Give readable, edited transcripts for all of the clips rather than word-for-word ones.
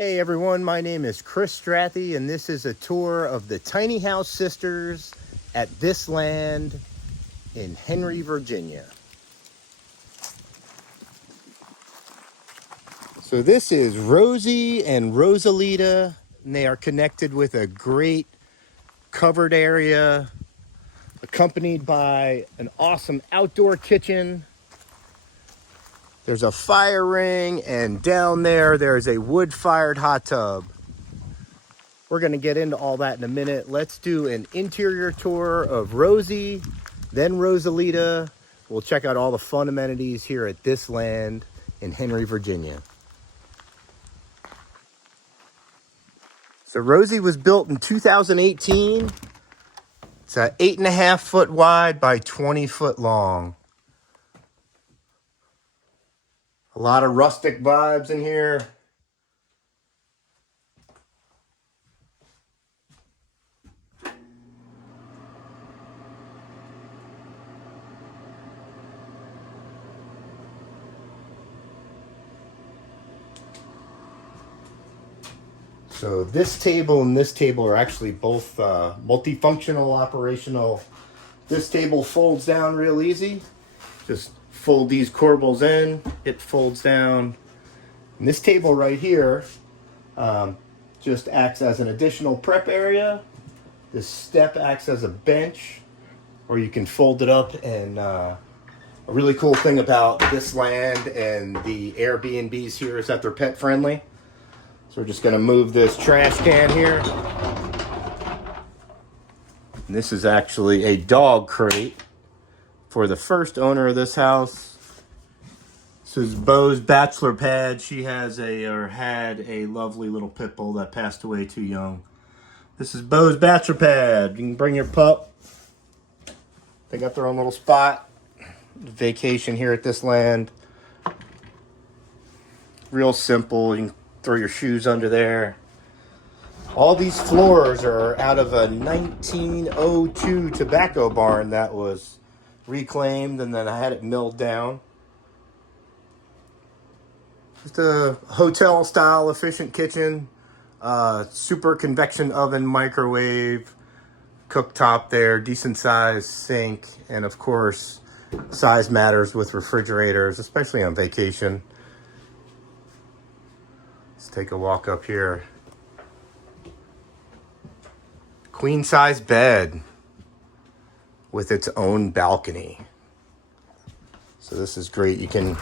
Hey everyone, my name is Chris Strathy, and this is a tour of the Tiny House Sisters at this land in Henry, Virginia. So this is Rosie and Rosalita, and they are connected with a great covered area, accompanied by an awesome outdoor kitchen. There's a fire ring, and down there's a wood-fired hot tub. We're going to get into all that in a minute. Let's do an interior tour of Rosie, then Rosalita. We'll check out all the fun amenities here at this land in Henry, Virginia. So Rosie was built in 2018. It's 8.5 foot wide by 20 foot long. A lot of rustic vibes in here. So this table and this table are actually both multifunctional, operational. This table folds down real easy. Just fold these corbels in, it folds down. And this table right here just acts as an additional prep area. This step acts as a bench, or you can fold it up. And a really cool thing about this land and the Airbnbs here is that they're pet friendly. So we're just going to move this trash can here. And this is actually a dog crate for the first owner of this house. This is Bo's bachelor pad. She had a lovely little pit bull that passed away too young. This is Bo's bachelor pad. You can bring your pup. They got their own little spot. Vacation here at this land. Real simple. You can throw your shoes under there. All these floors are out of a 1902 tobacco barn that was reclaimed, and then I had it milled down. Just a hotel style efficient kitchen, super convection oven, microwave, cooktop there, decent size sink, and of course size matters with refrigerators, especially on vacation. Let's take a walk up here. Queen size bed with its own balcony. So this is great. You can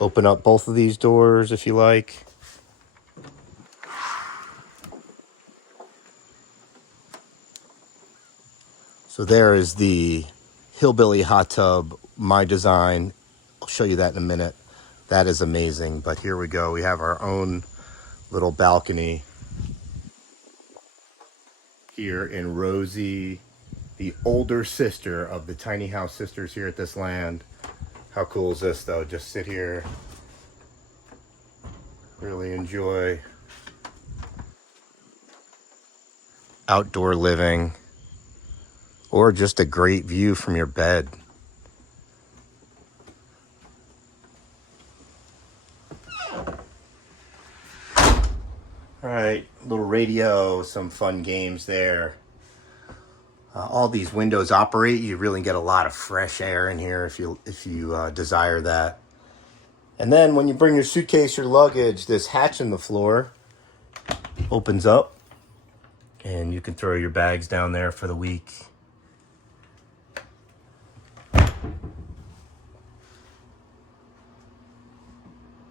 open up both of these doors if you like. So there is the hillbilly hot tub, my design. I'll show you that in a minute. That is amazing. But here we go. We have our own little balcony here in Rosie, the older sister of the Tiny House Sisters here at this land. How cool is this though? Just sit here, really enjoy outdoor living, or just a great view from your bed. All right, little radio, some fun games there. All these windows operate. You really get a lot of fresh air in here if you desire that. And then when you bring your suitcase, your luggage, this hatch in the floor opens up, and you can throw your bags down there for the week.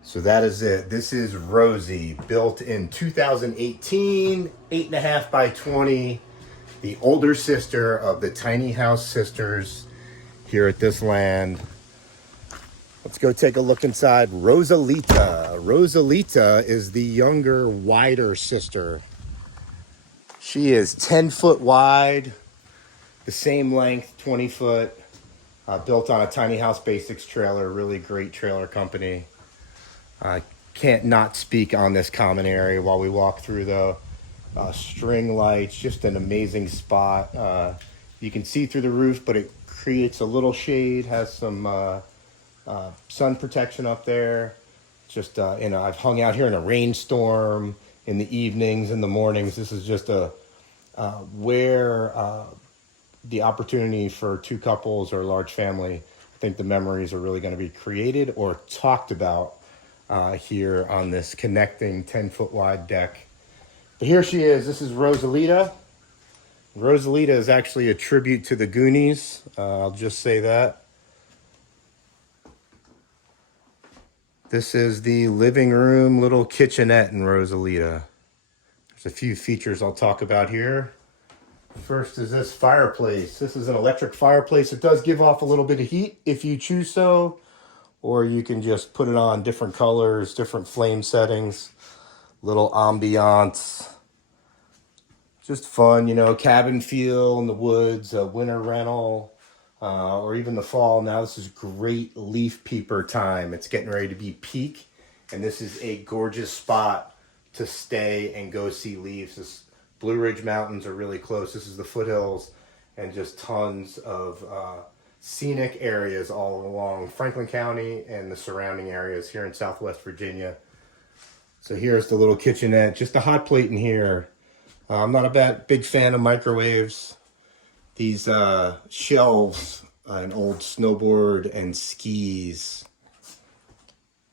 So that is it. This is Rosie, built in 2018, 8.5 by 20, the older sister of the Tiny House Sisters here at this land. Let's go take a look inside Rosalita. Rosalita is the younger, wider sister. She is 10 foot wide, the same length, 20 foot, built on a Tiny House Basics trailer, really great trailer company. I can't not speak on this common area while we walk through though. String lights, just an amazing spot. You can see through the roof, but it creates a little shade, has some sun protection up there. Just, I've hung out here in a rainstorm, in the evenings, in the mornings. This is just a where the opportunity for two couples or a large family. I think the memories are really going to be created or talked about here on this connecting 10-foot wide deck. But here she is. This is Rosalita. Rosalita is actually a tribute to the Goonies. I'll just say that. This is the living room, little kitchenette in Rosalita. There's a few features I'll talk about here. First is this fireplace. This is an electric fireplace. It does give off a little bit of heat if you choose so, or you can just put it on different colors, different flame settings, little ambiance. Just fun, you know, cabin feel in the woods, a winter rental, or even the fall. Now this is great leaf peeper time. It's getting ready to be peak, and this is a gorgeous spot to stay and go see leaves. This Blue Ridge Mountains are really close. This is the foothills, and just tons of scenic areas all along Franklin County and the surrounding areas here in Southwest Virginia. So here's the little kitchenette, just a hot plate in here. I'm not a big fan of microwaves. These shelves, an old snowboard and skis.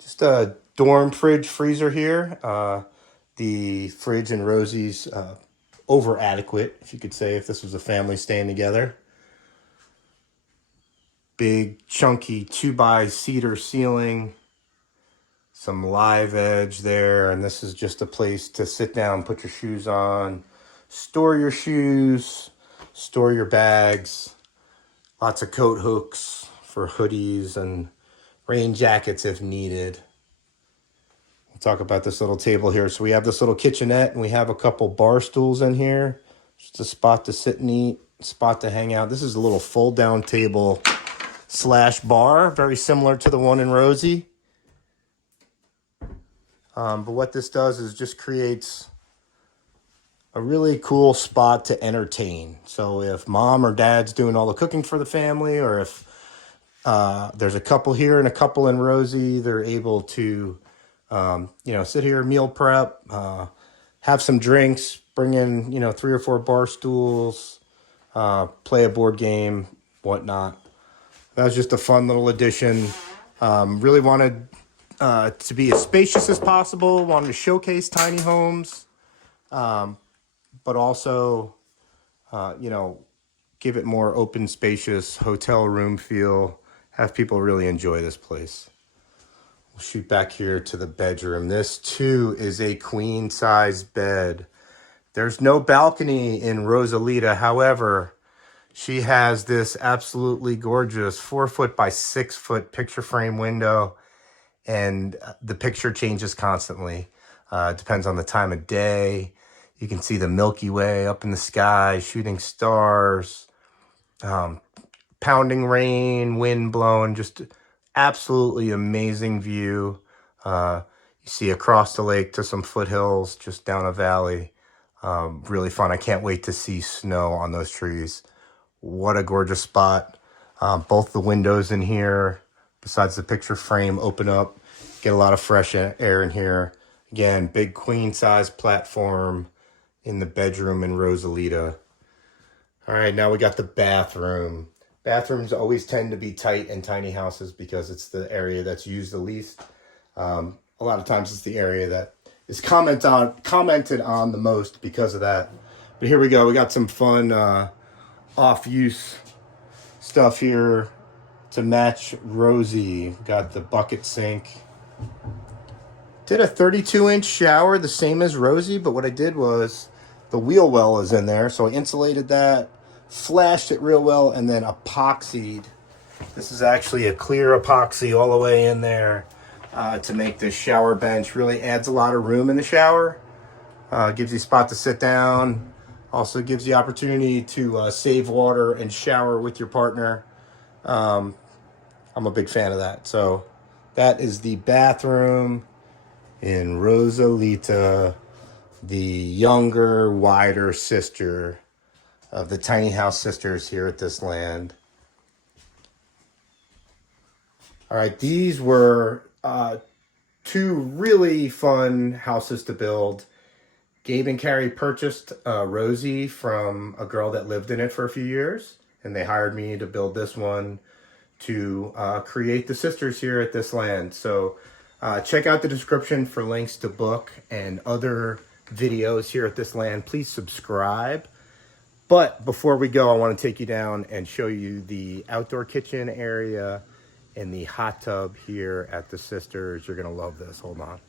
Just a dorm fridge freezer here. The fridge in Rosie's over adequate, if you could say, if this was a family staying together. Big chunky 2x cedar ceiling. Some live edge there, and this is just a place to sit down, put your shoes on, store your shoes, store your bags. Lots of coat hooks for hoodies and rain jackets if needed. We'll talk about this little table here. So we have this little kitchenette, and we have a couple bar stools in here. Just a spot to sit and eat, spot to hang out. This is a little fold down table / bar, very similar to the one in Rosie. But what this does is just creates a really cool spot to entertain. So if mom or dad's doing all the cooking for the family, or if there's a couple here and a couple in Rosie, they're able to, sit here, meal prep, have some drinks, bring in, 3 or 4 bar stools, play a board game, whatnot. That was just a fun little addition. Really wanted to be as spacious as possible. Wanted to showcase tiny homes, but also, give it more open, spacious hotel room feel. Have people really enjoy this place. We'll shoot back here to the bedroom. This too is a queen size bed. There's no balcony in Rosalita. However, she has this absolutely gorgeous 4-foot by 6-foot picture frame window. And the picture changes constantly. Depends on the time of day. You can see the Milky Way up in the sky, shooting stars, pounding rain, wind blowing, just absolutely amazing view. You see across the lake to some foothills, just down a valley. Really fun. I can't wait to see snow on those trees. What a gorgeous spot. Both the windows in here, besides the picture frame, open up. Get a lot of fresh air in here. Again, big queen size platform in the bedroom in Rosalita. All right, now we got the bathroom. Bathrooms always tend to be tight in tiny houses because it's the area that's used the least. A lot of times it's the area that is commented on the most because of that. But here we go. We got some fun off-use stuff here to match Rosie. Got the bucket sink. Did a 32-inch shower, the same as Rosie, but what I did was the wheel well is in there, so I insulated that, flashed it real well, and then epoxied. This is actually a clear epoxy all the way in there to make this shower bench. Really adds a lot of room in the shower. Gives you a spot to sit down. Also gives you opportunity to save water and shower with your partner. I'm a big fan of that. So that is the bathroom in Rosalita, the younger, wider sister of the tiny house sisters here at this land. All right, these were 2 really fun houses to build. Gabe and Carrie purchased Rosie from a girl that lived in it for a few years, and they hired me to build this one to create the sisters here at this land. So check out the description for links to book and other videos here at this land. Please subscribe. But before we go, I want to take you down and show you the outdoor kitchen area and the hot tub here at the sisters. You're going to love this. Hold on.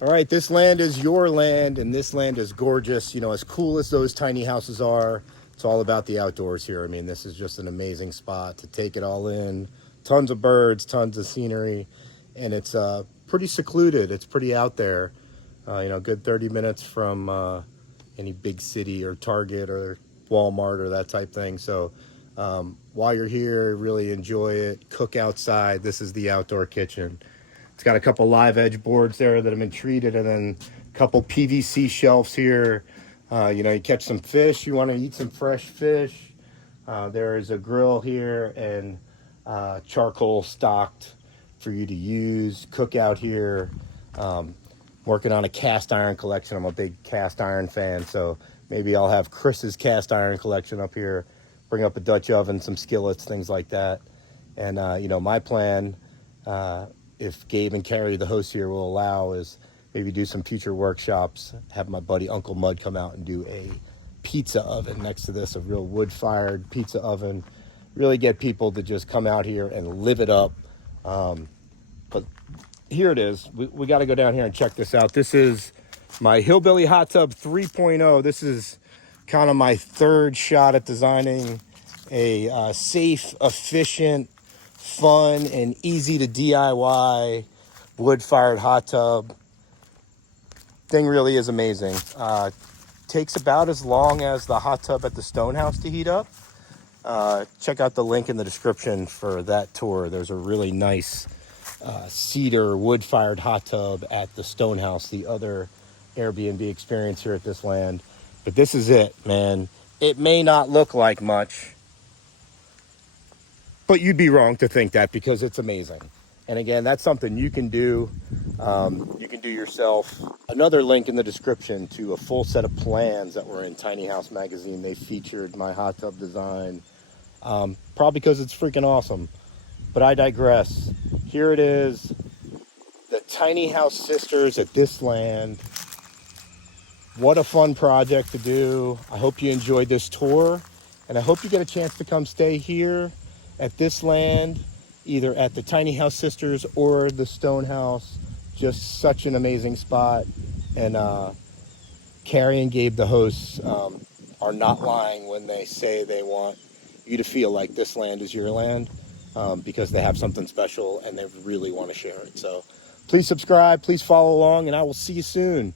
All right, this land is your land, and this land is gorgeous. You know, as cool as those tiny houses are, it's all about the outdoors here. I mean, this is just an amazing spot to take it all in. Tons of birds, tons of scenery, and it's pretty secluded. It's pretty out there. You know, good 30 minutes from any big city or Target or Walmart or that type thing. So while you're here, really enjoy it. Cook outside. This is the outdoor kitchen. It's got a couple live edge boards there that have been treated, and then a couple PVC shelves here. You know, you catch some fish, you want to eat some fresh fish. There is a grill here and charcoal stocked for you to use. Cook out here. Working on a cast iron collection. I'm a big cast iron fan, so maybe I'll have Chris's cast iron collection up here. Bring up a Dutch oven, some skillets, things like that. And, you know, my plan, if Gabe and Carrie, the hosts here, will allow, is maybe do some future workshops, have my buddy Uncle Mud come out and do a pizza oven next to this, a real wood-fired pizza oven. Really get people to just come out here and live it up. But here it is. We got to go down here and check this out. This is my Hillbilly Hot Tub 3.0. This is kind of my third shot at designing a safe, efficient, fun, and easy to DIY wood-fired hot tub. Thing really is amazing. Takes about as long as the hot tub at the Stone House to heat up. Check out the link in the description for that tour. There's a really nice cedar wood-fired hot tub at the Stone House, the other Airbnb experience here at this land. But this is it, man. It may not look like much, but you'd be wrong to think that, because it's amazing. And again, that's something you can do. You can do yourself. Another link in the description to a full set of plans that were in Tiny House magazine. They featured my hot tub design, probably because it's freaking awesome. But I digress. Here it is, the Tiny House sisters at this land. What a fun project to do. I hope you enjoyed this tour, and I hope you get a chance to come stay here at this land, either at the Tiny House Sisters or the Stone House. Just such an amazing spot. And Carrie and Gabe, the hosts, are not lying when they say they want you to feel like this land is your land, because they have something special and they really want to share it. So please subscribe, please follow along, and I will see you soon.